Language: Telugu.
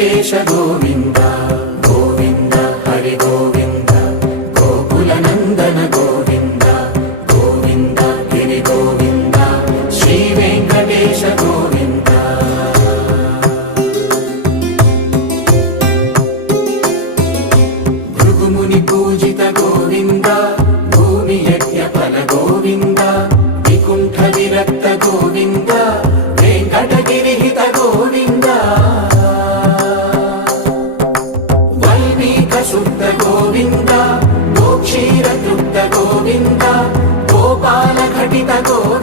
వెంకటేశ గోవింద గోవింద హరి గోవింద గోకుల నందన గోవింద గోవింద గిరి గోవింద శ్రీ వెంకటేశ గోవింద భృగుముని పూజిత గోవింద భూమి యజ్ఞ ఫల గోవింద వికుంఠ విరక్త గోవింద వెంకటగిరిహిత గోవింద వల్మీక శుద్ధ గోవింద గోక్షీర తృప్త గోవింద గోపాల ఘటిత గోవింద